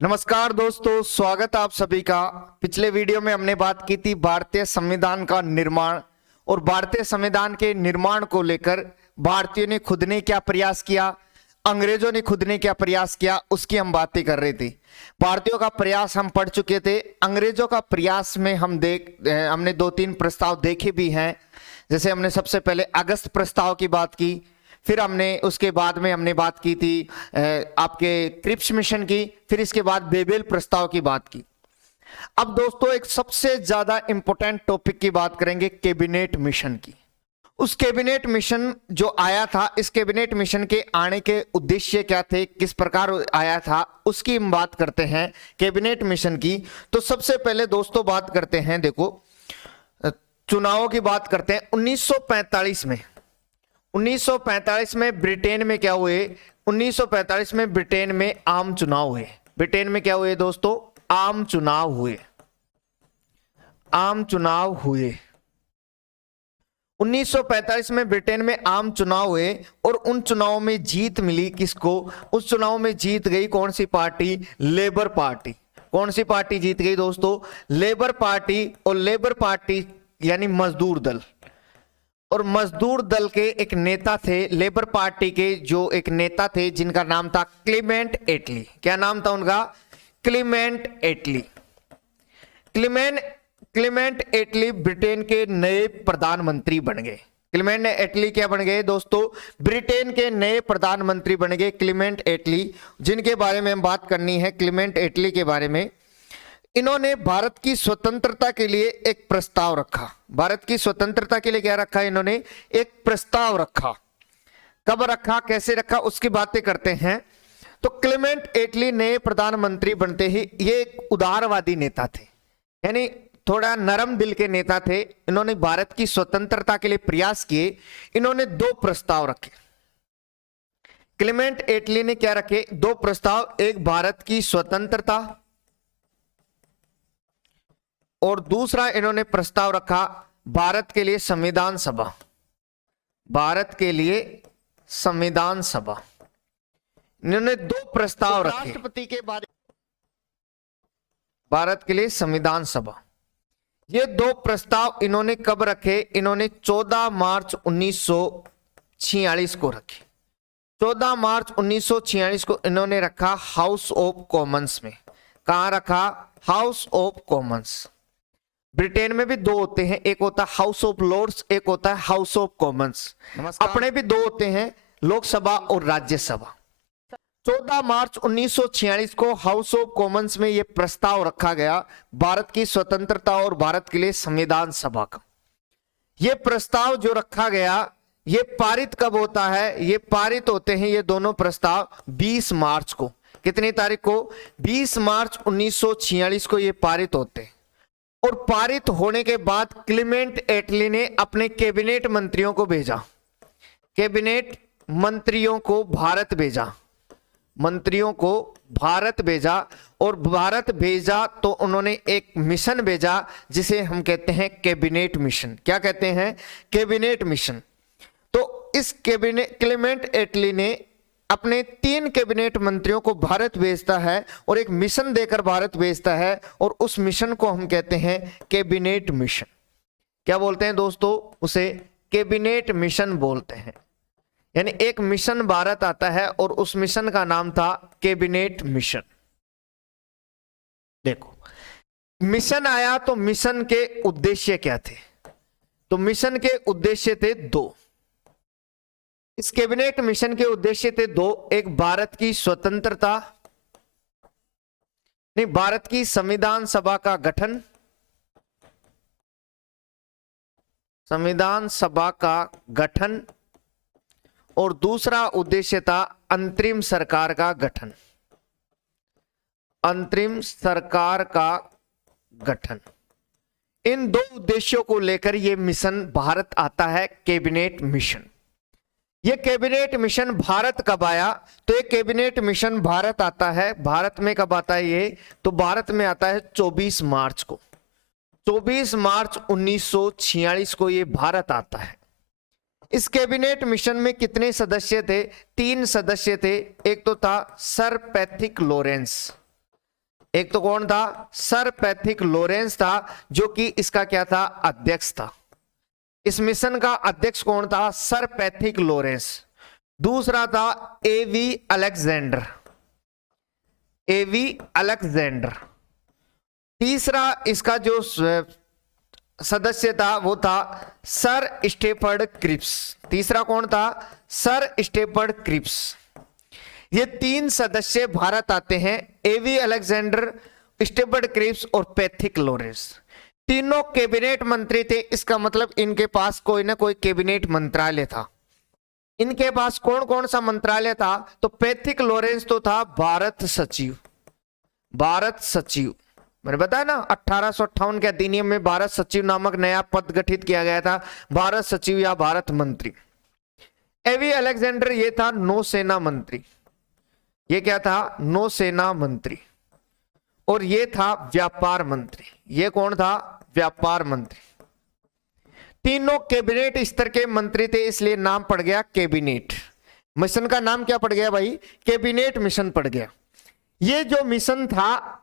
नमस्कार दोस्तों, स्वागत आप सभी का। पिछले वीडियो में हमने बात की थी भारतीय संविधान का निर्माण और भारतीय संविधान के निर्माण को लेकर भारतीयों ने खुद ने क्या प्रयास किया, अंग्रेजों ने खुद ने क्या प्रयास किया, उसकी हम बातें कर रहे थे। भारतीयों का प्रयास हम पढ़ चुके थे। अंग्रेजों का प्रयास में हमने दो तीन प्रस्ताव देखे भी हैं। जैसे हमने सबसे पहले अगस्त प्रस्ताव की बात की, फिर हमने उसके बाद में हमने बात की थी आपके क्रिप्स मिशन की, फिर इसके बाद बेबेल प्रस्ताव की बात की। अब दोस्तों एक सबसे ज्यादा इंपॉर्टेंट टॉपिक की बात करेंगे, कैबिनेट मिशन की। उस कैबिनेट मिशन जो आया था, इस कैबिनेट मिशन के आने के उद्देश्य क्या थे, किस प्रकार आया था, उसकी हम बात करते हैं कैबिनेट मिशन की। तो सबसे पहले दोस्तों बात करते हैं, देखो चुनावों की बात करते हैं। 1945 में ब्रिटेन में क्या हुए, 1945 में ब्रिटेन में आम चुनाव हुए। ब्रिटेन में क्या हुए दोस्तों, आम चुनाव हुए। 1945 में ब्रिटेन में आम चुनाव हुए और उन चुनावों में जीत मिली किसको? उस चुनाव में जीत गई कौन सी पार्टी? Labour party. कौन सी पार्टी जीत गई दोस्तों? Labour party. और लेबर पार्टी यानी मजदूर दल। और मजदूर दल के एक नेता थे, लेबर पार्टी के जो एक नेता थे जिनका नाम था क्लीमेंट एटली। क्या नाम था उनका? क्लीमेंट एटली। क्लीमेंट एटली ब्रिटेन के नए प्रधानमंत्री बन गए। क्लीमेंट एटली क्या बन गए दोस्तों? ब्रिटेन के नए प्रधानमंत्री बन गए क्लीमेंट एटली, जिनके बारे में हम बात करनी है। क्लीमेंट एटली के बारे में, इन्होंने भारत की स्वतंत्रता के लिए एक प्रस्ताव रखा। भारत की स्वतंत्रता के लिए क्या रखा? इन्होंने एक प्रस्ताव रखा। कब रखा, कैसे रखा, उसकी बातें करते हैं। तो क्लेमेंट एटली नए प्रधानमंत्री बनते ही ये एक उदारवादी नेता थे, यानी थोड़ा नरम दिल के नेता थे। इन्होंने भारत की स्वतंत्रता के लिए प्रयास किए। इन्होंने दो प्रस्ताव रखे। क्लेमेंट एटली ने क्या रखे? दो प्रस्ताव। एक भारत की स्वतंत्रता और दूसरा इन्होंने प्रस्ताव रखा भारत के लिए संविधान सभा। भारत के लिए संविधान सभा। इन्होंने दो प्रस्ताव रखे राष्ट्रपति के बारे, भारत के लिए संविधान सभा। ये दो प्रस्ताव इन्होंने कब रखे? इन्होंने 14 मार्च 1946 को रखे। 14 मार्च 1946 को इन्होंने रखा हाउस ऑफ कॉमन्स में। कहां रखा? House of Commons. ब्रिटेन में भी दो होते हैं, एक होता है हाउस ऑफ लॉर्ड्स, एक होता है हाउस ऑफ कॉमन्स। अपने भी दो होते हैं, लोकसभा और राज्यसभा। 14 मार्च 1946 को हाउस ऑफ कॉमन्स में यह प्रस्ताव रखा गया भारत की स्वतंत्रता और भारत के लिए संविधान सभा का। यह प्रस्ताव जो रखा गया, यह पारित कब होता है? ये पारित होते हैं ये दोनों प्रस्ताव 20 मार्च को। कितनी तारीख को? 20 मार्च 1946 को ये पारित होते हैं। और पारित होने के बाद क्लीमेंट एटली ने अपने कैबिनेट मंत्रियों को भेजा। कैबिनेट मंत्रियों को भारत भेजा। मंत्रियों को भारत भेजा। और भारत भेजा तो उन्होंने एक मिशन भेजा जिसे हम कहते हैं कैबिनेट मिशन। क्या कहते हैं? Cabinet mission. तो इस क्लीमेंट एटली ने अपने 3 कैबिनेट मंत्रियों को भारत भेजता है और एक मिशन देकर भारत भेजता है, और उस मिशन को हम कहते हैं कैबिनेट मिशन। क्या बोलते हैं दोस्तों? उसे कैबिनेट मिशन बोलते हैं। यानी एक मिशन भारत आता है और उस मिशन का नाम था कैबिनेट मिशन। देखो, मिशन आया तो मिशन के उद्देश्य क्या थे? तो मिशन के उद्देश्य थे दो। इस कैबिनेट मिशन के उद्देश्य थे दो। एक भारत की स्वतंत्रता, नहीं, भारत की संविधान सभा का गठन, संविधान सभा का गठन, और दूसरा उद्देश्य था अंतरिम सरकार का गठन। अंतरिम सरकार का गठन। इन दो उद्देश्यों को लेकर यह मिशन भारत आता है, कैबिनेट मिशन। ये कैबिनेट मिशन भारत कब आया? तो ये कैबिनेट मिशन भारत आता है, भारत में कब आता है ये? तो भारत में आता है 24 मार्च को। 24 मार्च 1946 को ये भारत आता है। इस कैबिनेट मिशन में कितने सदस्य थे? 3 सदस्य थे। एक तो था सर पैट्रिक लॉरेंस। एक तो कौन था, सर पैट्रिक लॉरेंस था, जो कि इसका क्या था, अध्यक्ष था। इस मिशन का अध्यक्ष कौन था, सर पैट्रिक लॉरेंस। दूसरा था एवी अलेक्जेंडर, एवी अलेक्जेंडर। तीसरा इसका जो सदस्य था वो था सर स्टेफर्ड क्रिप्स। तीसरा कौन था, सर स्टेफर्ड क्रिप्स। ये 3 सदस्य भारत आते हैं, एवी अलेक्जेंडर, स्टेफर्ड क्रिप्स और पैट्रिक लॉरेंस। तीनों कैबिनेट मंत्री थे, इसका मतलब इनके पास कोई ना कोई कैबिनेट मंत्रालय था। इनके पास कौन कौन सा मंत्रालय था, तो पैट्रिक लॉरेंस तो था भारत सचिव, भारत सचिव। मैंने बताया ना 1858 के अधिनियम में भारत सचिव नामक नया पद गठित किया गया था, भारत सचिव या भारत मंत्री। एवी अलेक्जेंडर ये था नौसेना मंत्री, ये क्या था, नौसेना मंत्री। और ये था व्यापार मंत्री, ये कौन था, व्यापार मंत्री। तीनों कैबिनेट स्तर के मंत्री थे, इसलिए नाम पड़ गया कैबिनेट। मिशन का नाम क्या पड़ गया भाई, कैबिनेट मिशन पड़ गया। ये जो मिशन था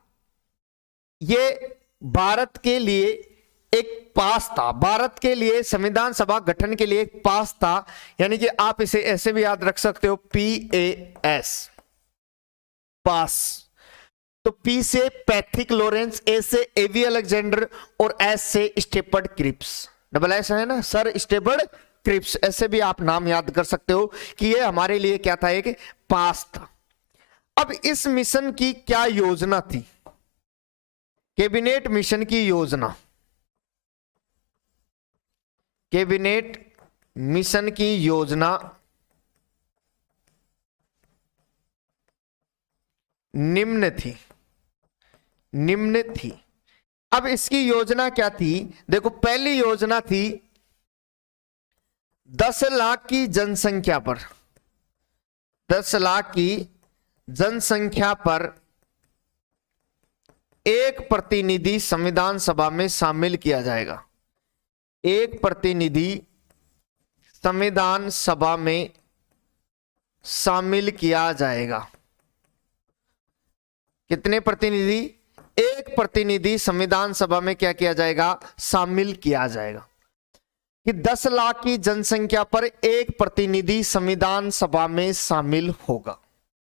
ये भारत के लिए एक पास था, भारत के लिए संविधान सभा गठन के लिए एक पास था। यानी कि आप इसे ऐसे भी याद रख सकते हो, PAS, पास। तो P से पैट्रिक लॉरेंस, A से एवी अलेक्जेंडर और S से स्टेफर्ड क्रिप्स। डबल S है ना, सर स्टेफर्ड क्रिप्स। ऐसे भी आप नाम याद कर सकते हो कि ये हमारे लिए क्या था, एक पास था। अब इस मिशन की क्या योजना थी, कैबिनेट मिशन की योजना, कैबिनेट मिशन की योजना निम्न थी, निम्न थी। अब इसकी योजना क्या थी, देखो पहली योजना थी 10 लाख की जनसंख्या पर, 10 लाख की जनसंख्या पर एक प्रतिनिधि संविधान सभा में शामिल किया जाएगा। एक प्रतिनिधि संविधान सभा में शामिल किया जाएगा। कितने प्रतिनिधि, एक प्रतिनिधि संविधान सभा में क्या किया जाएगा, शामिल किया जाएगा। कि 10 लाख की जनसंख्या पर एक प्रतिनिधि संविधान सभा में शामिल होगा।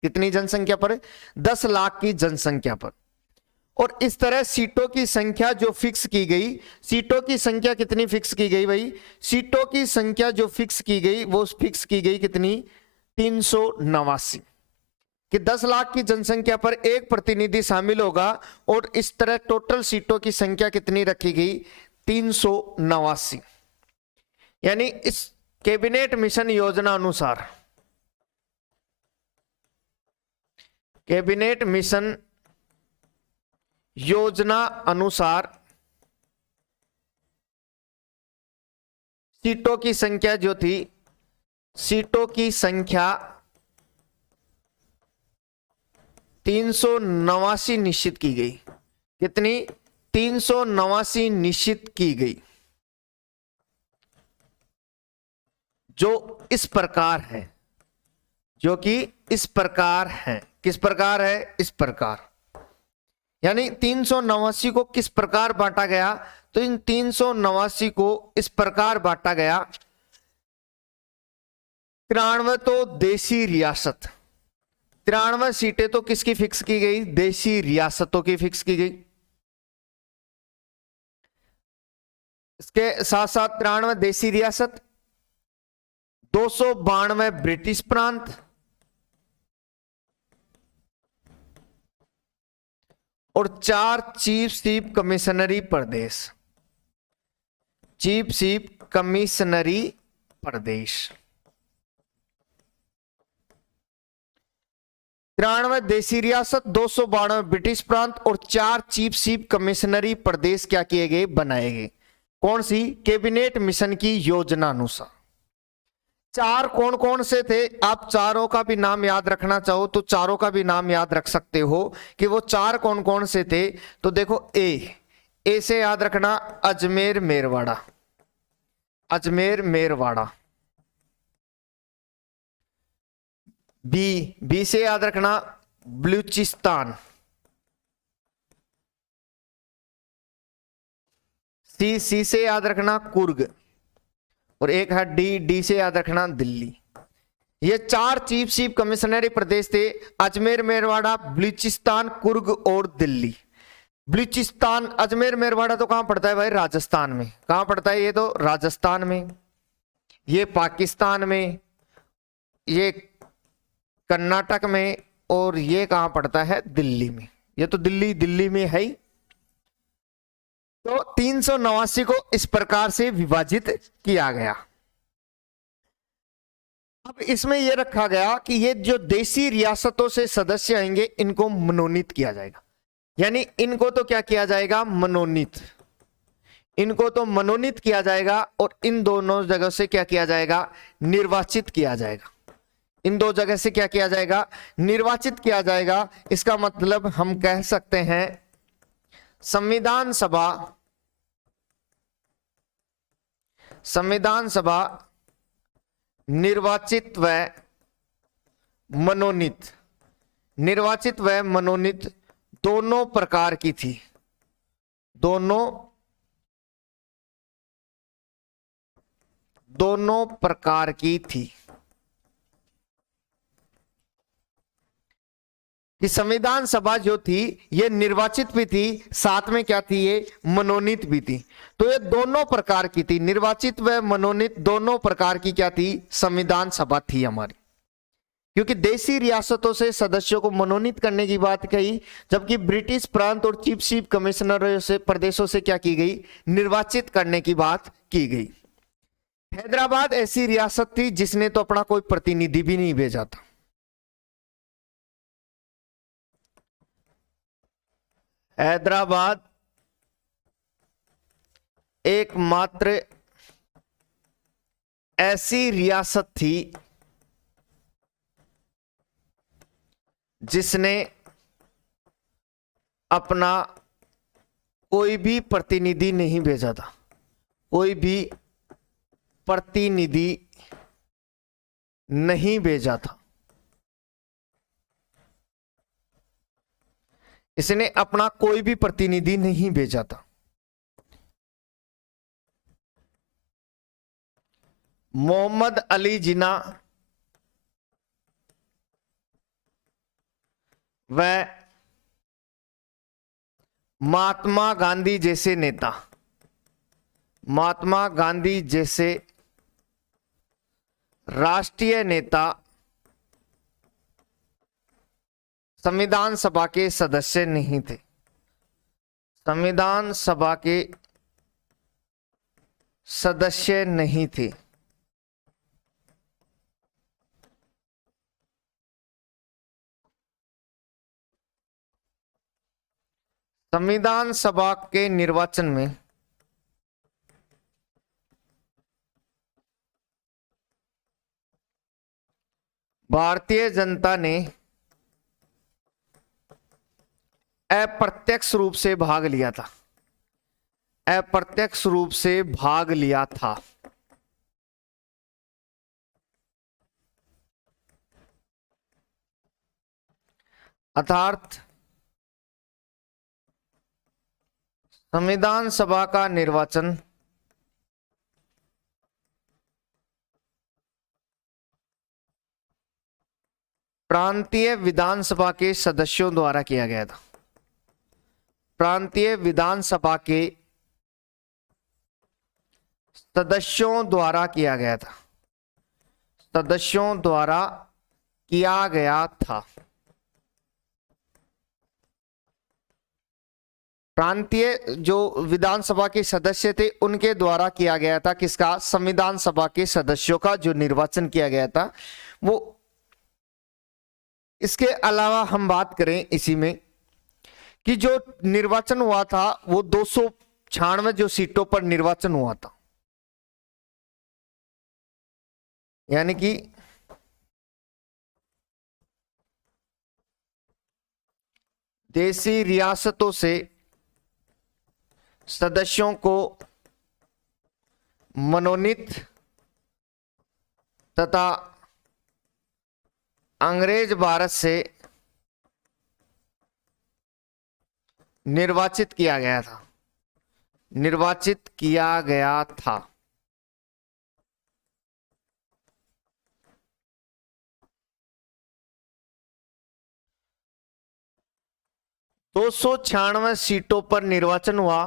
कितनी जनसंख्या पर, 10 लाख की जनसंख्या पर। और इस तरह सीटों की संख्या जो फिक्स की गई, सीटों की संख्या कितनी फिक्स की गई भाई, सीटों की संख्या जो फिक्स की गई वो फिक्स की गई कितनी, 389। कि 10 लाख की जनसंख्या पर एक प्रतिनिधि शामिल होगा और इस तरह टोटल सीटों की संख्या कितनी रखी गई, 389। यानी इस कैबिनेट मिशन योजना अनुसार, कैबिनेट मिशन योजना अनुसार सीटों की संख्या जो थी, सीटों की संख्या 389 निश्चित की गई। कितनी, 389 निश्चित की गई, जो इस प्रकार है, जो कि इस प्रकार है। किस प्रकार है, इस प्रकार। यानी 389 को किस प्रकार बांटा गया, तो इन 389 को इस प्रकार बांटा गया। 93 तो देशी रियासत, 93 सीटें तो किसकी फिक्स की गई, देशी रियासतों की फिक्स की गई। इसके साथ साथ 93 देशी रियासत, 292 ब्रिटिश प्रांत और 4 चीफ सीप कमिश्नरी प्रदेश, चीफ सीप कमिश्नरी प्रदेश। 93 देशी रियासत, 292 ब्रिटिश प्रांत और 4 चीफ सीप कमिश्नरी प्रदेश क्या किए गए, बनाए गए। कौन सी, कैबिनेट मिशन की योजना अनुसार। 4 कौन कौन से थे, आप चारों का भी नाम याद रखना चाहो तो चारों का भी नाम याद रख सकते हो कि वो 4 कौन कौन से थे। तो देखो ए से याद रखना अजमेर मेरवाड़ा, अजमेर मेरवाड़ा। बी से याद रखना बलूचिस्तान, सी से याद रखना कुर्ग, और एक है डी से याद रखना दिल्ली। ये 4 चीफ कमिश्नरी प्रदेश थे, अजमेर, मेरवाड़ा, बलूचिस्तान, कुर्ग और दिल्ली। बलूचिस्तान, अजमेर, मेरवाड़ा तो कहां पड़ता है भाई? राजस्थान में। कहां पड़ता है ये? तो राजस्थान में। ये पाकिस्तान में, ये कर्नाटक में, और ये कहां पड़ता है? दिल्ली में। ये तो दिल्ली में है ही। तो 389 को इस प्रकार से विभाजित किया गया। अब इसमें यह रखा गया कि ये जो देशी रियासतों से सदस्य आएंगे इनको मनोनीत किया जाएगा। यानी इनको तो क्या किया जाएगा? मनोनीत। इनको तो मनोनीत किया जाएगा, और इन दोनों जगह से क्या किया जाएगा? निर्वाचित किया जाएगा। इन 2 जगह से क्या किया जाएगा? निर्वाचित किया जाएगा। इसका मतलब हम कह सकते हैं संविधान सभा निर्वाचित व मनोनीत दोनों प्रकार की थी। दोनों प्रकार की थी। कि संविधान सभा जो थी ये निर्वाचित भी थी, साथ में क्या थी? ये मनोनीत भी थी। तो ये दोनों प्रकार की थी, निर्वाचित व मनोनीत दोनों प्रकार की क्या थी? संविधान सभा थी हमारी। क्योंकि देशी रियासतों से सदस्यों को मनोनीत करने की बात कही, जबकि ब्रिटिश प्रांत और चीफ कमिश्नरों से प्रदेशों से क्या की गई? निर्वाचित करने की बात की गई। हैदराबाद ऐसी रियासत थी जिसने तो अपना कोई प्रतिनिधि भी नहीं भेजा था। हैदराबाद एकमात्र ऐसी रियासत थी जिसने अपना कोई भी प्रतिनिधि नहीं भेजा था। कोई भी प्रतिनिधि नहीं भेजा था। इसने अपना कोई भी प्रतिनिधि नहीं भेजा था। मोहम्मद अली जिन्ना व महात्मा गांधी जैसे नेता, महात्मा गांधी जैसे राष्ट्रीय नेता संविधान सभा के सदस्य नहीं थे। संविधान सभा के सदस्य नहीं थे। संविधान सभा के निर्वाचन में भारतीय जनता ने अप्रत्यक्ष रूप से भाग लिया था। अप्रत्यक्ष रूप से भाग लिया था। अर्थात संविधान सभा का निर्वाचन प्रांतीय विधानसभा के सदस्यों द्वारा किया गया था। प्रांतीय विधानसभा के सदस्यों द्वारा किया गया था। सदस्यों द्वारा किया गया था। प्रांतीय जो विधानसभा के सदस्य थे उनके द्वारा किया गया था। किसका? संविधान सभा के सदस्यों का जो निर्वाचन किया गया था वो। इसके अलावा हम बात करें इसी में कि जो निर्वाचन हुआ था वो 296 जो सीटों पर निर्वाचन हुआ था। यानी कि देशी रियासतों से सदस्यों को मनोनीत तथा अंग्रेज भारत से निर्वाचित किया गया था। निर्वाचित किया गया था। दो सौ 96 सीटों पर निर्वाचन हुआ।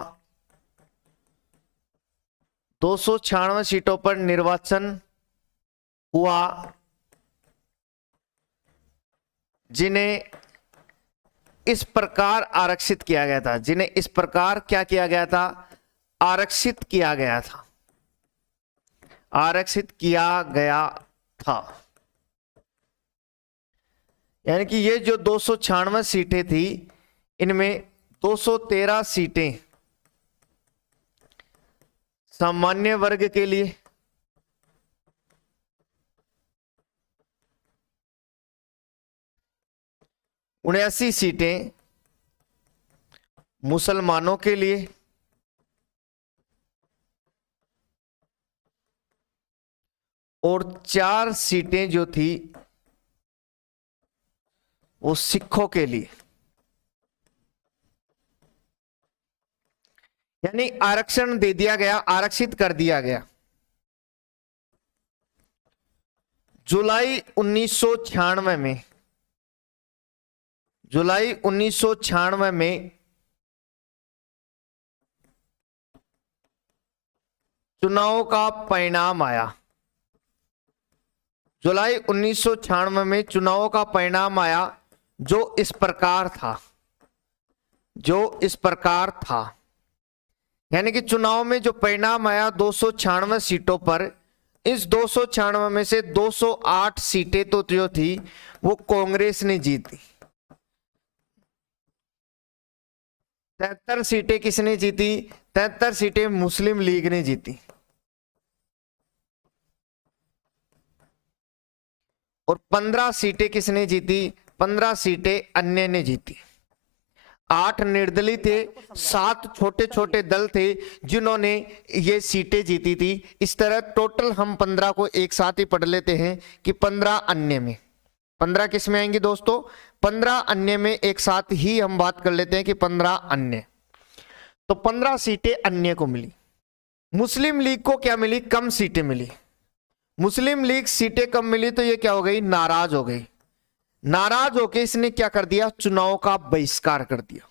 296 सीटों पर निर्वाचन हुआ, जिन्हें इस प्रकार आरक्षित किया गया था। जिन्हें इस प्रकार क्या किया गया था? आरक्षित किया गया था। आरक्षित किया गया था। यानी कि ये जो 296 सीटें थी, इनमें 213 सीटें सामान्य वर्ग के लिए, 79 सीटें मुसलमानों के लिए और 4 सीटें जो थी वो सिखों के लिए। यानी आरक्षण दे दिया गया, आरक्षित कर दिया गया। जुलाई 1996 में, जुलाई 1996 में चुनाव का परिणाम आया। जुलाई 1996 में चुनाव का परिणाम आया, जो इस प्रकार था, जो इस प्रकार था। यानी कि चुनाव में जो परिणाम आया 296 सीटों पर, इस 296 में से 208 सीटें तो जो थी वो कांग्रेस ने जीती। 73 सीटें किसने जीती? 73 सीटें मुस्लिम लीग ने जीती। और 15 सीटें किसने जीती? 15 सीटें अन्य ने जीती। 8 निर्दलीय थे, 7 छोटे छोटे दल थे जिन्होंने ये सीटें जीती थी। इस तरह टोटल हम 15 को एक साथ ही पढ़ लेते हैं कि 15 अन्य में, 15 किस में आएंगी दोस्तों? 15 अन्य में एक साथ ही हम बात कर लेते हैं कि 15 अन्य। तो 15 सीटें अन्य को मिली। मुस्लिम लीग को क्या मिली? कम सीटें मिली। मुस्लिम लीग सीटें कम मिली तो ये क्या हो गई? नाराज हो गई। नाराज होकर इसने क्या कर दिया? चुनाव का बहिष्कार कर दिया।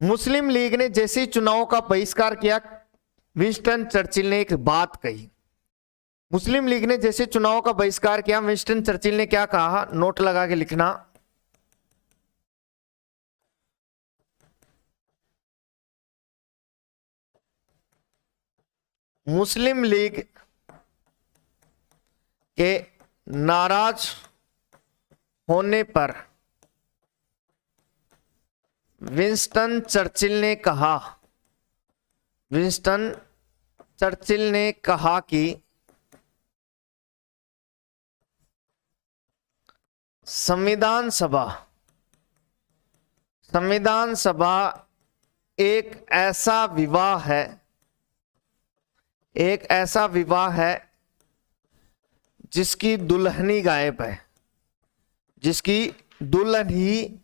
मुस्लिम लीग ने जैसे ही चुनाव का बहिष्कार किया, विंस्टन चर्चिल ने एक बात कही। मुस्लिम लीग ने जैसे चुनाव का बहिष्कार किया, विंस्टन चर्चिल ने क्या कहा? नोट लगा के लिखना। मुस्लिम लीग के नाराज होने पर विंस्टन चर्चिल ने कहा, विंस्टन चर्चिल ने कहा कि संविधान सभा एक ऐसा विवाह है, एक ऐसा विवाह है जिसकी दुल्हन ही गायब है, जिसकी दुल्हन ही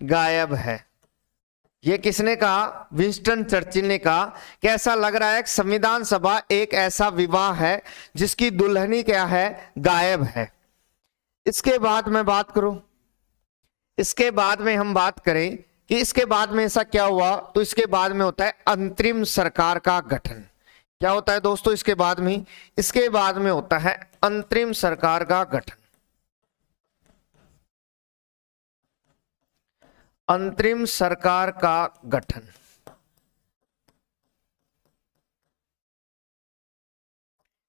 गायब है। यह किसने कहा? विंस्टन चर्चिल ने कहा कि ऐसा लग रहा है कि संविधान सभा एक ऐसा विवाह है जिसकी दुल्हन ही क्या है? गायब है। इसके बाद मैं बात करूं, इसके बाद में हम बात करें कि इसके बाद में ऐसा क्या हुआ, तो इसके बाद में होता है अंतरिम सरकार का गठन। क्या होता है दोस्तों इसके बाद में? इसके बाद में होता है अंतरिम सरकार का गठन। अंतरिम सरकार का गठन।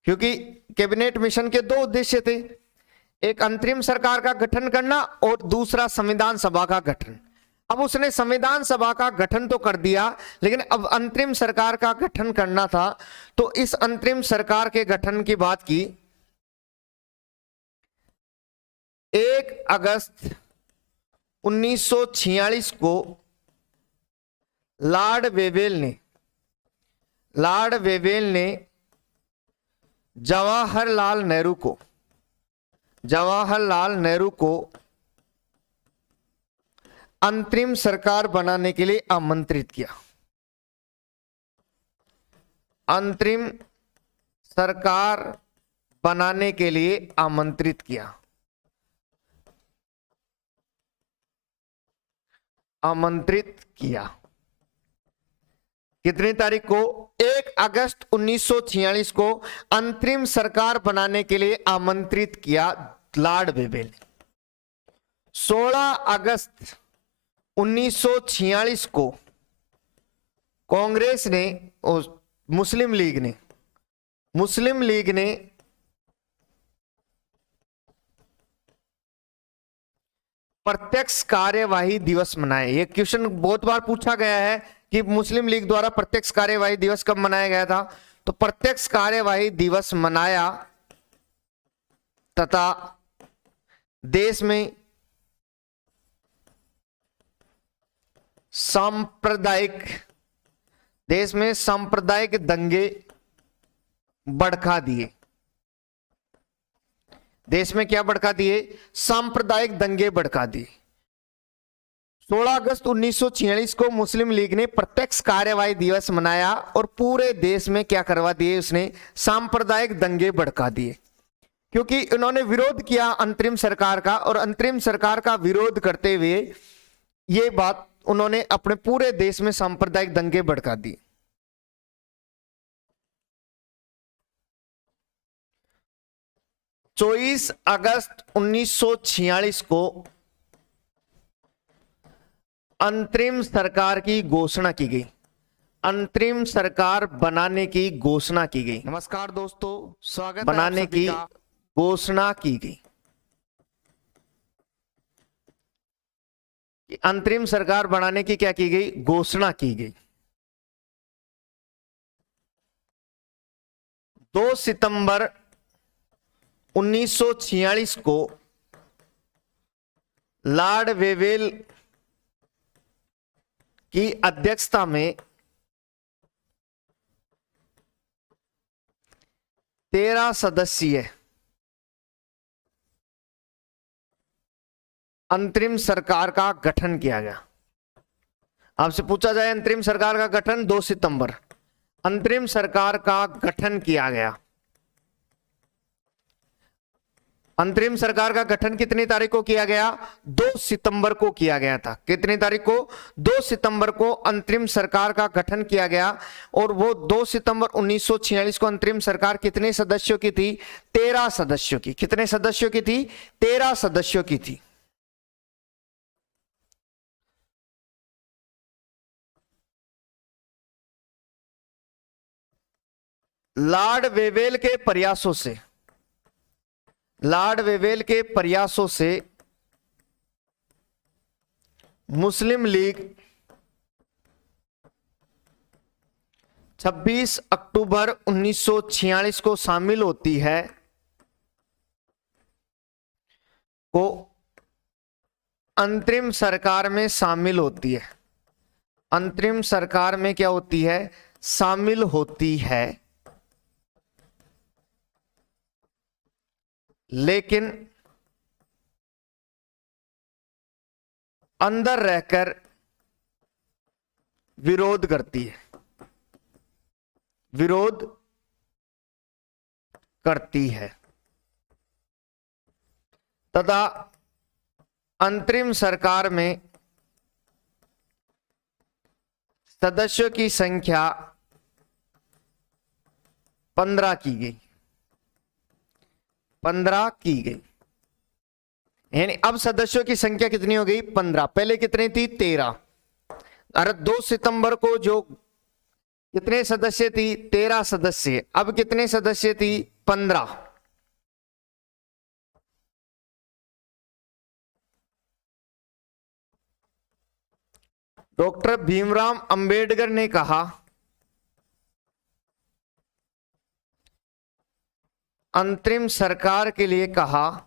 क्योंकि कैबिनेट मिशन के 2 उद्देश्य थे, एक अंतरिम सरकार का गठन करना और दूसरा संविधान सभा का गठन। अब उसने संविधान सभा का गठन तो कर दिया, लेकिन अब अंतरिम सरकार का गठन करना था। तो इस अंतरिम सरकार के गठन की बात की 1 अगस्त 1946 को लॉर्ड वेवेल ने जवाहरलाल नेहरू को अंतरिम सरकार बनाने के लिए आमंत्रित किया। अंतरिम सरकार बनाने के लिए आमंत्रित किया। आमंत्रित किया कितनी तारीख को? 1 अगस्त 1946 को अंतरिम सरकार बनाने के लिए आमंत्रित किया लॉर्ड वेवेल ने। 16 अगस्त 1946 को कांग्रेस ने और मुस्लिम लीग ने प्रत्यक्ष कार्यवाही दिवस मनाया। यह क्वेश्चन बहुत बार पूछा गया है कि मुस्लिम लीग द्वारा प्रत्यक्ष कार्यवाही दिवस कब मनाया गया था? तो प्रत्यक्ष कार्यवाही दिवस मनाया तथा देश में सांप्रदायिक दंगे भड़का दिए। देश में क्या भड़का दिए? सांप्रदायिक दंगे भड़का दिए। 16 अगस्त 1946 को मुस्लिम लीग ने प्रत्यक्ष कार्यवाही दिवस मनाया और पूरे देश में क्या करवा दिए? उसने सांप्रदायिक दंगे भड़का दिए, क्योंकि इन्होंने विरोध किया अंतरिम सरकार का, और अंतरिम सरकार का विरोध करते हुए ये बात उन्होंने अपने पूरे देश में सांप्रदायिक दंगे भड़का दिए। चौबीस अगस्त 1946 को अंतरिम सरकार की घोषणा की गई। अंतरिम सरकार बनाने की घोषणा की गई। नमस्कार दोस्तों, स्वागत है। बनाने की घोषणा की गई। अंतरिम सरकार बनाने की क्या की गई? घोषणा की गई। 2 सितंबर 1946 को लॉर्ड वेवेल की अध्यक्षता में 13 सदस्यीय अंतरिम सरकार का गठन किया गया। आपसे पूछा जाए अंतरिम सरकार का गठन, 2 सितंबर अंतरिम सरकार का गठन किया गया। अंतरिम सरकार का गठन कितनी तारीख को किया गया? 2 सितंबर को किया गया था। कितनी तारीख को? 2 सितंबर को अंतरिम सरकार का गठन किया गया। और वो 2 सितंबर 1946 को अंतरिम सरकार कितने सदस्यों की थी? 13 सदस्यों की। कितने सदस्यों की थी? 13 सदस्यों की थी। लॉर्ड वेवेल के प्रयासों से मुस्लिम लीग 26 अक्टूबर 1946 को शामिल होती है, को अंतरिम सरकार में शामिल होती है। अंतरिम सरकार में क्या होती है? शामिल होती है। लेकिन अंदर रहकर विरोध करती है। विरोध करती है तथा अंतरिम सरकार में सदस्यों की संख्या 15 की गई। 15 की गई। यानी अब सदस्यों की संख्या कितनी हो गई? 15। पहले कितनी थी? 13। अरे 2 सितंबर को जो कितने सदस्य थी? 13 सदस्य। अब कितने सदस्य थी? 15। डॉक्टर भीमराव अंबेडकर ने कहा, अंतरिम सरकार के लिए कहा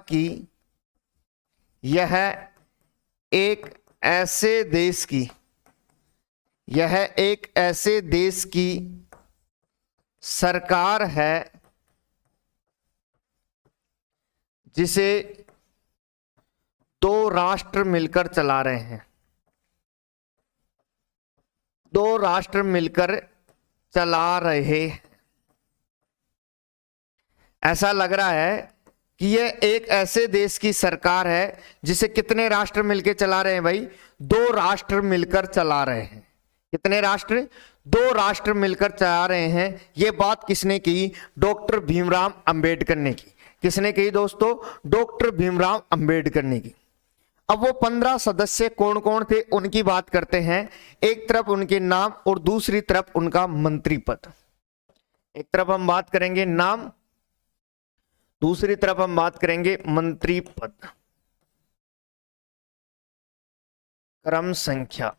कि यह एक ऐसे देश की सरकार है जिसे 2 राष्ट्र मिलकर चला रहे हैं। दो राष्ट्र मिलकर चला रहे। ऐसा लग रहा है कि यह एक ऐसे देश की सरकार है जिसे कितने राष्ट्र मिलकर चला रहे हैं भाई? दो राष्ट्र मिलकर चला रहे हैं। कितने राष्ट्र? दो राष्ट्र मिलकर चला रहे हैं। यह बात किसने की? डॉक्टर भीमराव अंबेडकर ने की। किसने की दोस्तों? डॉक्टर भीमराव अंबेडकर ने की। अब वो 15 सदस्य कौन कौन थे उनकी बात करते हैं। एक तरफ उनके नाम और दूसरी तरफ उनका मंत्री पद। एक तरफ हम बात करेंगे नाम, दूसरी तरफ हम बात करेंगे मंत्री पद। क्रम संख्या।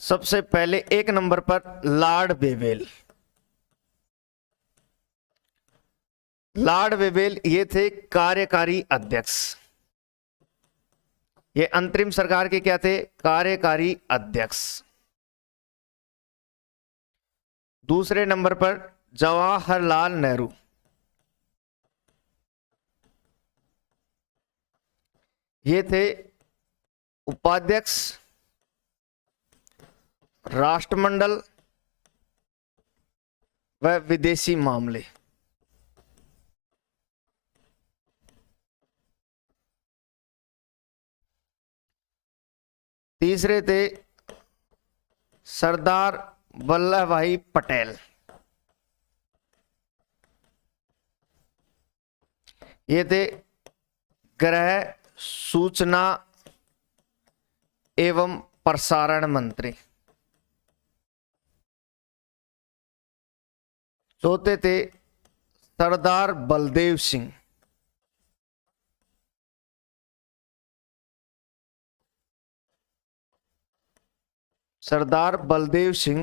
सबसे पहले एक नंबर पर लॉर्ड वेवेल। लॉर्ड वेवेल ये थे कार्यकारी अध्यक्ष। ये अंतरिम सरकार के क्या थे? कार्यकारी अध्यक्ष। दूसरे नंबर पर जवाहरलाल नेहरू। ये थे उपाध्यक्ष राष्ट्रमंडल व विदेशी मामले। तीसरे थे सरदार वल्लभ भाई पटेल। ये थे गृह सूचना एवं प्रसारण मंत्री। चौथे थे सरदार बलदेव सिंह। सरदार बलदेव सिंह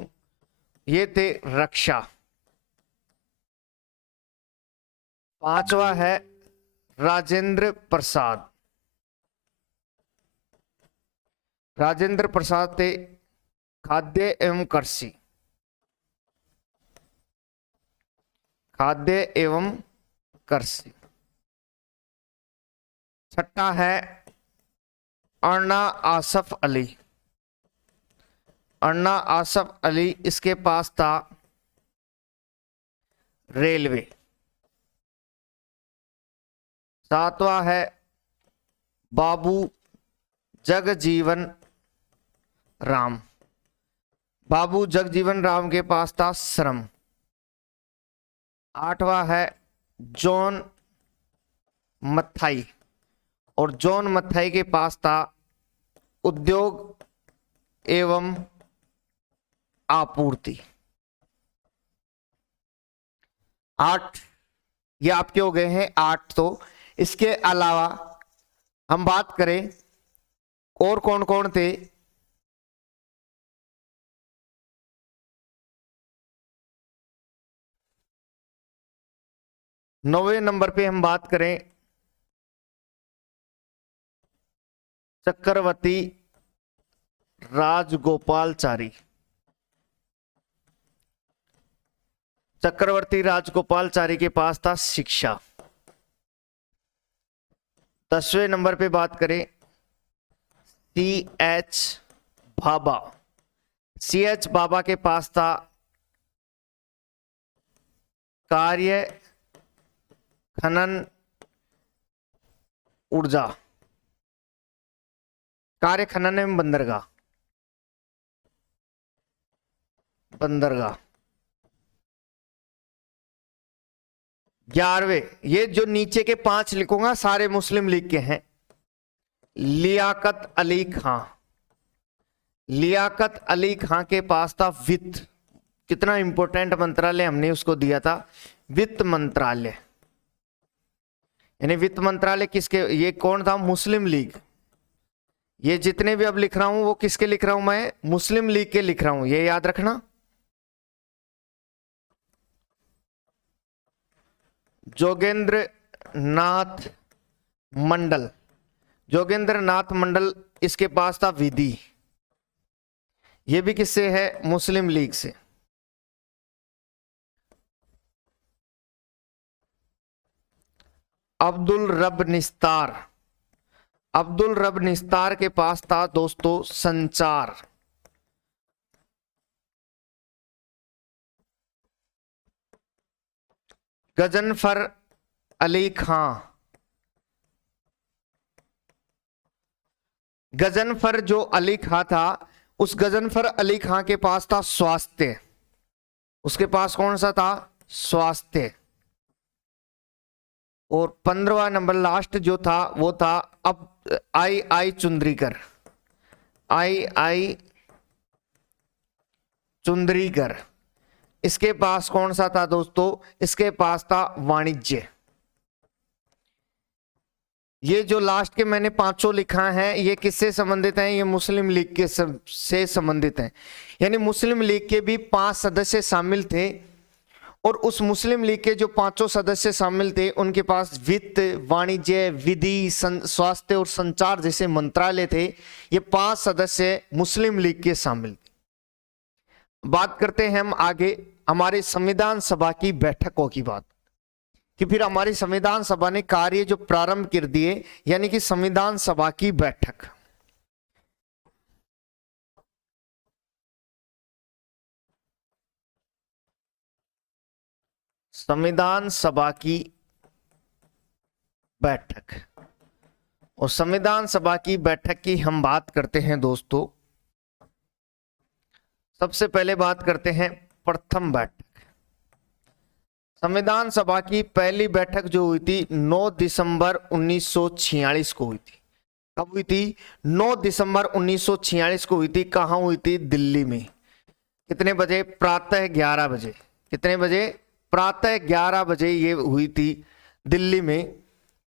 ये थे रक्षा। पांचवा है राजेंद्र प्रसाद। राजेंद्र प्रसाद थे खाद्य एवं कृषि। खाद्य एवं कृषि। छठा है अन्ना आसफ अली। अन्ना आसफ अली, इसके पास था रेलवे। सातवां है बाबू जगजीवन राम। बाबू जगजीवन राम के पास था श्रम। आठवां है जॉन मथाई, और जॉन मथाई के पास था उद्योग एवं आपूर्ति। 8 ये आपके हो गए हैं 8। तो इसके अलावा हम बात करें और कौन कौन थे। नौवें नंबर पे हम बात करें चक्रवर्ती राजगोपालचारी। चक्रवर्ती राजगोपालचारी के पास था शिक्षा। 10वें नंबर पे बात करें C.H. भाभा। C.H. भाभा के पास था कार्य खनन ऊर्जा। कार्य खनन एवं बंदरगाह। बंदरगाह। 11वें, ये जो नीचे के 5 लिखूंगा सारे मुस्लिम लीग के हैं। लियाकत अली खां। लियाकत अली खां के पास था वित्त। कितना इंपॉर्टेंट मंत्रालय हमने उसको दिया था, वित्त मंत्रालय। यानी वित्त मंत्रालय किसके? ये कौन था? मुस्लिम लीग। ये जितने भी अब लिख रहा हूं वो किसके लिख रहा हूं? मैं मुस्लिम लीग के लिख रहा हूं, ये याद रखना। जोगेंद्र नाथ मंडल। जोगेंद्र नाथ मंडल, इसके पास था विधि। ये भी किससे है? मुस्लिम लीग से। अब्दुल रब निस्तार। अब्दुल रब निस्तार के पास था दोस्तों संचार। गजनफर अली खां, गजनफर जो अली खां था, उस गजनफर अली खां के पास था स्वास्थ्य। उसके पास कौन सा था? स्वास्थ्य। और 15वां नंबर लास्ट जो था वो था अब आई चुंद्रीकर, आई चुंद्रीकर। इसके पास कौन सा था दोस्तों? इसके पास था वाणिज्य। ये जो लास्ट के मैंने पांचों लिखा है ये किससे संबंधित हैं? ये मुस्लिम लीग के से संबंधित हैं। यानी मुस्लिम लीग के भी 5 सदस्य शामिल थे और उस मुस्लिम लीग के जो 5 सदस्य शामिल थे उनके पास वित्त, वाणिज्य, विधि, स्वास्थ्य और संचार जैसे मंत्रालय थे। ये 5 सदस्य मुस्लिम लीग के शामिल थे। बात करते हैं हम आगे हमारे संविधान सभा की बैठकों की बात, कि फिर हमारी संविधान सभा ने कार्य जो प्रारंभ कर दिए, यानी कि संविधान सभा की बैठक। संविधान सभा की बैठक। और संविधान सभा की बैठक की हम बात करते हैं दोस्तों, सबसे पहले बात करते हैं प्रथम बैठक। संविधान सभा की पहली बैठक जो हुई थी 9 दिसंबर 1946 को हुई थी। कब हुई थी? 9 दिसंबर 1946 को हुई थी। कहां हुई थी? दिल्ली में। कितने बजे? प्रातः 11 बजे। कितने बजे? प्रातः 11 बजे ये हुई थी दिल्ली में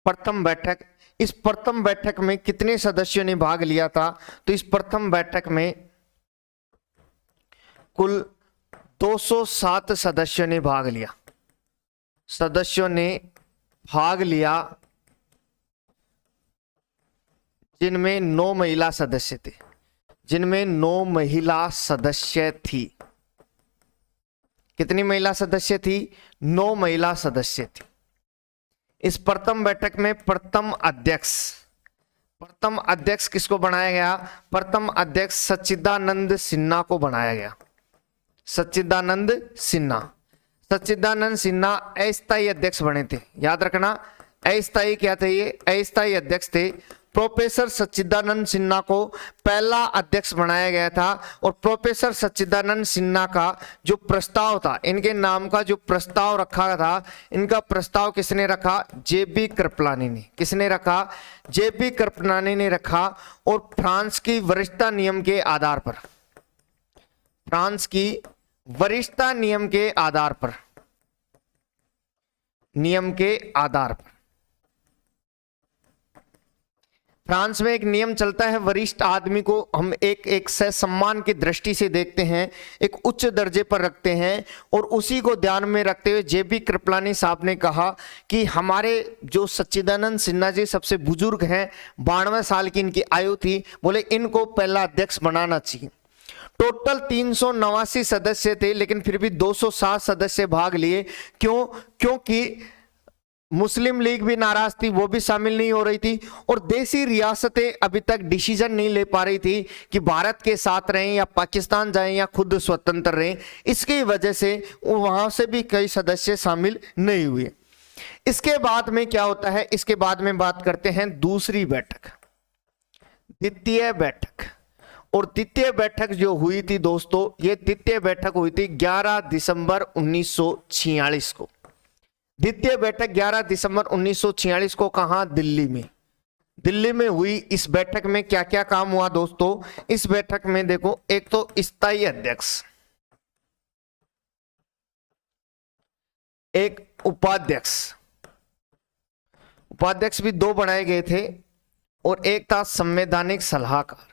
प्रथम बैठक। इस प्रथम बैठक में कितने सदस्यों ने भाग लिया था? तो इस प्रथम बैठक में कुल 207 सदस्यों ने भाग लिया। सदस्यों ने भाग लिया, जिनमें 9 महिला सदस्य थे, जिनमें 9 महिला सदस्य थी। कितनी महिला सदस्य थी? 9 महिला सदस्य थी। इस प्रथम बैठक में प्रथम अध्यक्ष किसको बनाया गया? प्रथम अध्यक्ष सच्चिदानंद सिन्हा को बनाया गया। सच्चिदानंद सिन्हा अस्थायी अध्यक्ष बने थे। याद रखना, अस्थायी क्या थे? ये अस्थायी अध्यक्ष थे। प्रोफेसर सच्चिदानंद सिन्हा को पहला अध्यक्ष बनाया गया था। और प्रोफेसर सच्चिदानंद सिन्हा का जो प्रस्ताव था, इनके नाम का जो प्रस्ताव रखा था, इनका प्रस्ताव किसने रखा? जेबी कृपलानी ने। किसने रखा? जेबी कृपलानी ने रखा। और फ्रांस की वरिष्ठता नियम के आधार पर, फ्रांस की वरिष्ठता नियम के आधार पर, फ्रांस में एक नियम चलता है, वरिष्ठ आदमी को हम एक सम्मान की दृष्टि से देखते हैं, एक उच्च दर्जे पर रखते हैं। और उसी को ध्यान में रखते हुए जेबी कृपलानी साहब ने कहा कि हमारे जो सच्चिदानंद सिन्हा जी सबसे बुजुर्ग हैं, 92 साल की इनकी आयु थी, बोले इनको पहला अध्यक्ष बनाना चाहिए। टोटल 389 सदस्य थे, लेकिन फिर भी 207 सदस्य भाग लिए। क्योंकि मुस्लिम लीग भी नाराज थी, वो भी शामिल नहीं हो रही थी। और देसी रियासतें अभी तक डिसीजन नहीं ले पा रही थी कि भारत के साथ रहें या पाकिस्तान जाएं या खुद स्वतंत्र रहें। इसकी वजह से वहां से भी कई सदस्य शामिल नहीं हुए। इसके बाद में क्या होता है? इसके बाद में बात करते हैं दूसरी बैठक, द्वितीय बैठक। और द्वितीय बैठक जो हुई थी दोस्तों, ये द्वितीय बैठक हुई थी 11 दिसंबर 1946 को। द्वितीय बैठक 11 दिसंबर 1946 को कहां? दिल्ली में। दिल्ली में हुई। इस बैठक में क्या क्या काम हुआ दोस्तों? इस बैठक में देखो, एक तो स्थायी अध्यक्ष, एक उपाध्यक्ष भी 2 बनाए गए थे। और एक था संवैधानिक सलाहकार।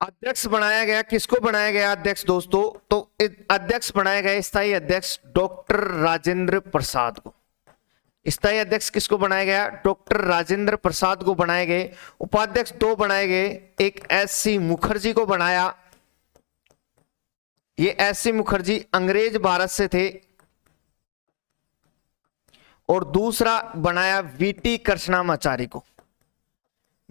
अध्यक्ष बनाया गया, किसको बनाया गया अध्यक्ष दोस्तों? तो अध्यक्ष बनाया गया, स्थायी अध्यक्ष डॉक्टर राजेंद्र प्रसाद को। स्थायी अध्यक्ष किसको बनाया गया? डॉक्टर राजेंद्र प्रसाद को बनाए गए। उपाध्यक्ष 2 बनाए गए, एक एस.सी. मुखर्जी को बनाया ये एस.सी. मुखर्जी अंग्रेज भारत से थे, और दूसरा बनाया वीटी कृष्णामाचारी को।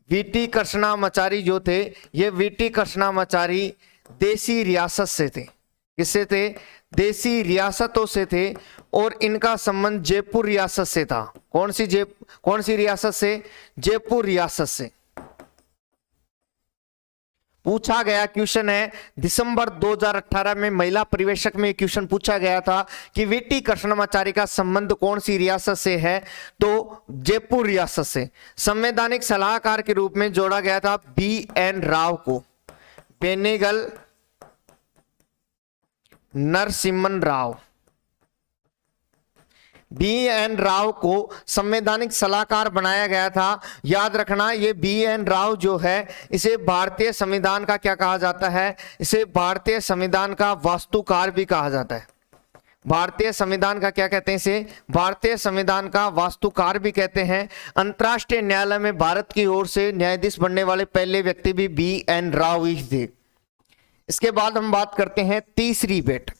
वीटी कृष्णामाचारी जो थे, ये वीटी कृष्णामाचारी देसी रियासत से थे। किससे थे? देसी रियासतों से थे, और इनका संबंध जयपुर रियासत से था। कौन सी रियासत से? जयपुर रियासत से। पूछा गया क्वेश्चन है, दिसंबर 2018 में महिला परिवेशक में क्वेश्चन पूछा गया था कि वीटी कृष्णामाचारी का संबंध कौन सी रियासत से है? तो जयपुर रियासत से। संवैधानिक सलाहकार के रूप में जोड़ा गया था बी.एन. राव को, बेनेगल नरसिम्हन राव। बी.एन. राव को संवैधानिक सलाहकार बनाया गया था। याद रखना, ये बी.एन. राव जो है, इसे भारतीय संविधान का क्या कहा जाता है? इसे भारतीय संविधान का वास्तुकार भी कहा जाता है। भारतीय संविधान का क्या कहते हैं? इसे भारतीय संविधान का वास्तुकार भी कहते हैं। अंतर्राष्ट्रीय न्यायालय में भारत की ओर से न्यायाधीश बनने वाले पहले व्यक्ति भी बी.एन. राव ही थे। इसके बाद हम बात करते हैं तीसरी बैठक।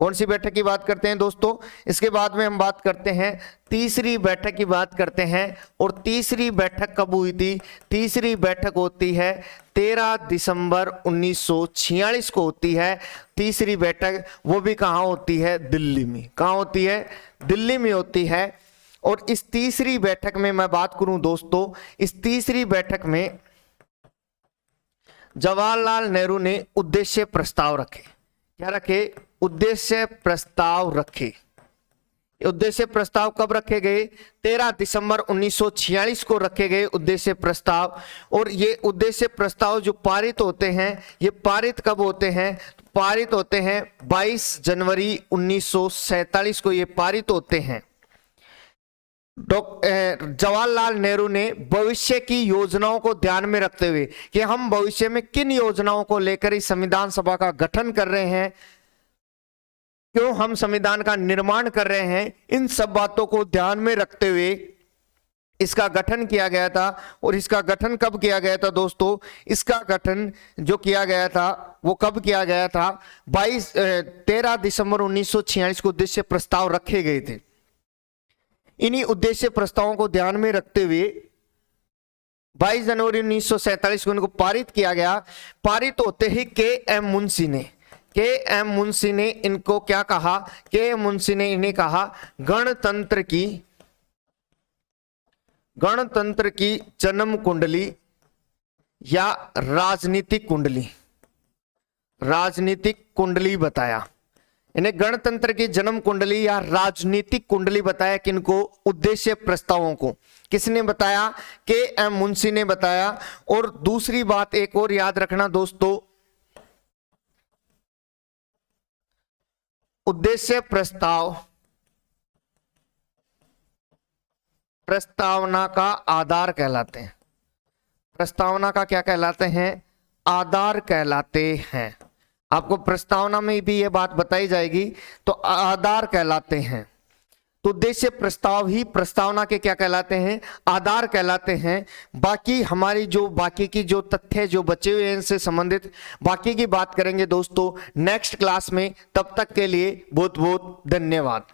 कौन सी बैठक की बात करते हैं दोस्तों? इसके बाद में हम बात करते हैं तीसरी बैठक की बात करते हैं। और तीसरी बैठक कब हुई थी? तीसरी बैठक होती है 13 दिसंबर 1946 को होती है तीसरी बैठक। वो भी कहाँ होती है? दिल्ली में। कहाँ होती है? दिल्ली में होती है। और इस तीसरी बैठक में मैं बात करूं दोस्तों, इस तीसरी बैठक में जवाहरलाल नेहरू ने उद्देश्य प्रस्ताव रखे। क्या रखे? उद्देश्य प्रस्ताव रखे। उद्देश्य प्रस्ताव कब रखे गए? 13 दिसंबर 1946 को रखे गए उद्देश्य प्रस्ताव। और ये उद्देश्य प्रस्ताव जो पारित होते हैं, ये पारित कब होते हैं? पारित होते हैं 22 जनवरी 1947 को ये पारित होते हैं। जवाहरलाल नेहरू ने भविष्य की योजनाओं को ध्यान में रखते हुए कि हम भविष्य में किन योजनाओं को लेकर इस संविधान सभा का गठन कर रहे हैं, क्यों हम संविधान का निर्माण कर रहे हैं, इन सब बातों को ध्यान में रखते हुए इसका गठन किया गया था। और इसका गठन कब किया गया था दोस्तों? इसका गठन जो किया गया था वो कब किया गया था? 13 दिसंबर 1946 को उद्देश्य प्रस्ताव रखे गए थे। इन्हीं उद्देश्य प्रस्तावों को ध्यान में रखते हुए 22 जनवरी 1947 को इनको पारित किया गया। पारित होते ही के.एम. मुंशी ने इनको क्या कहा? के.एम. मुंशी ने इन्हें कहा गणतंत्र की जन्म कुंडली या राजनीतिक कुंडली बताया। इन्हें गणतंत्र की जन्म कुंडली या राजनीतिक कुंडली बताया। किनको? उद्देश्य प्रस्तावों को। किसने बताया? के.एम. मुंशी ने बताया। और दूसरी बात एक और याद रखना दोस्तों, उद्देश्य प्रस्तावना का आधार कहलाते हैं। प्रस्तावना का क्या कहलाते हैं? आधार कहलाते हैं। आपको प्रस्तावना में भी ये बात बताई जाएगी, तो आधार कहलाते हैं। तो उद्देश्य प्रस्ताव ही प्रस्तावना के क्या कहलाते हैं? आधार कहलाते हैं। बाकी हमारी जो बाकी की जो तथ्य जो बचे हुए हैं इनसे संबंधित बाकी की बात करेंगे दोस्तों नेक्स्ट क्लास में। तब तक के लिए बहुत बहुत धन्यवाद।